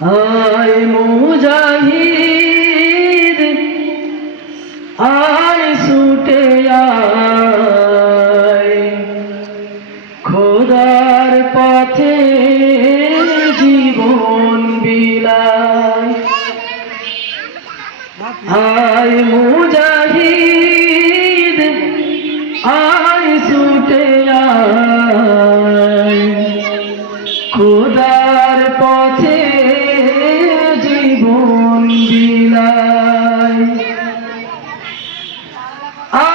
আয় মুজাহিদ আয় ছুটে আয় খোদার পথে জীবন বিলায়। আয় মুজাহিদ আয় ছুটে আয় খোদার পথে জীবন বিলায়।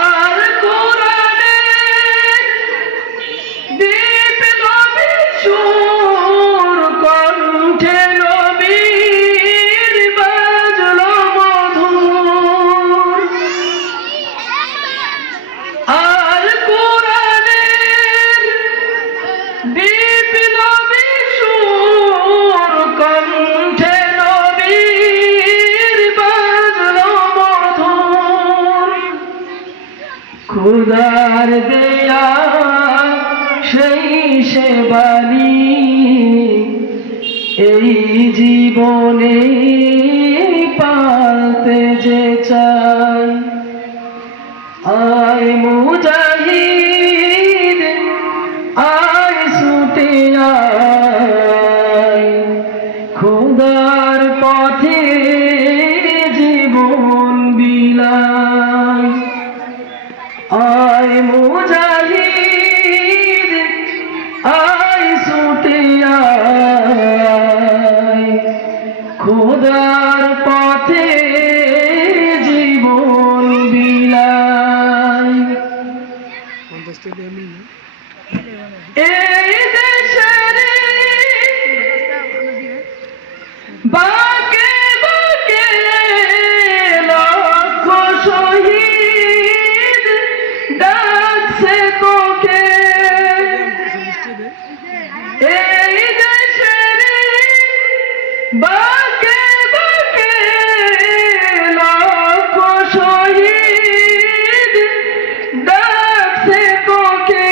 আর কোরআনের বিপ্লবী সুর কণ্ঠে নবীর বাজলো মধুর। আর কোরআনের বিপ্লবী সুর কণ্ঠে নবীর বাজলো মধুর। খোদার দেয়া সেই সেবানি এই জীবনে পালতে যে চাই। আয় মুজাহিদ আয় ছুটে আয় খোদার পথে জীবন বিলায়। আয় মুজাহিদ আয় ছুটে আয় খোদার পথে জীবন বিলায়। এই দেশের বাকে বাকে লক্ষ শহীদ ডাকছে তোকে। এই দেশের বাকে বাকে লক্ষ শহীদ ডাকছে তোকে।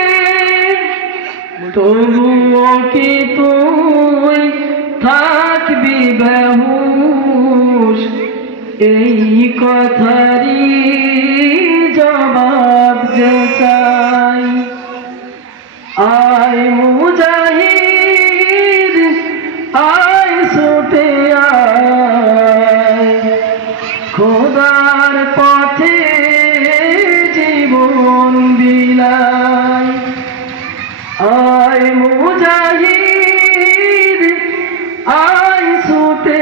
তবুও কি তুই থাকবি বেহুশ এই কথারই জবাব যে চাই। আয় মুজাহিদ আয় ছুটে আয় খোদার পথে জীবন বিলায়। আয় মুজাহিদ আয় ছুটে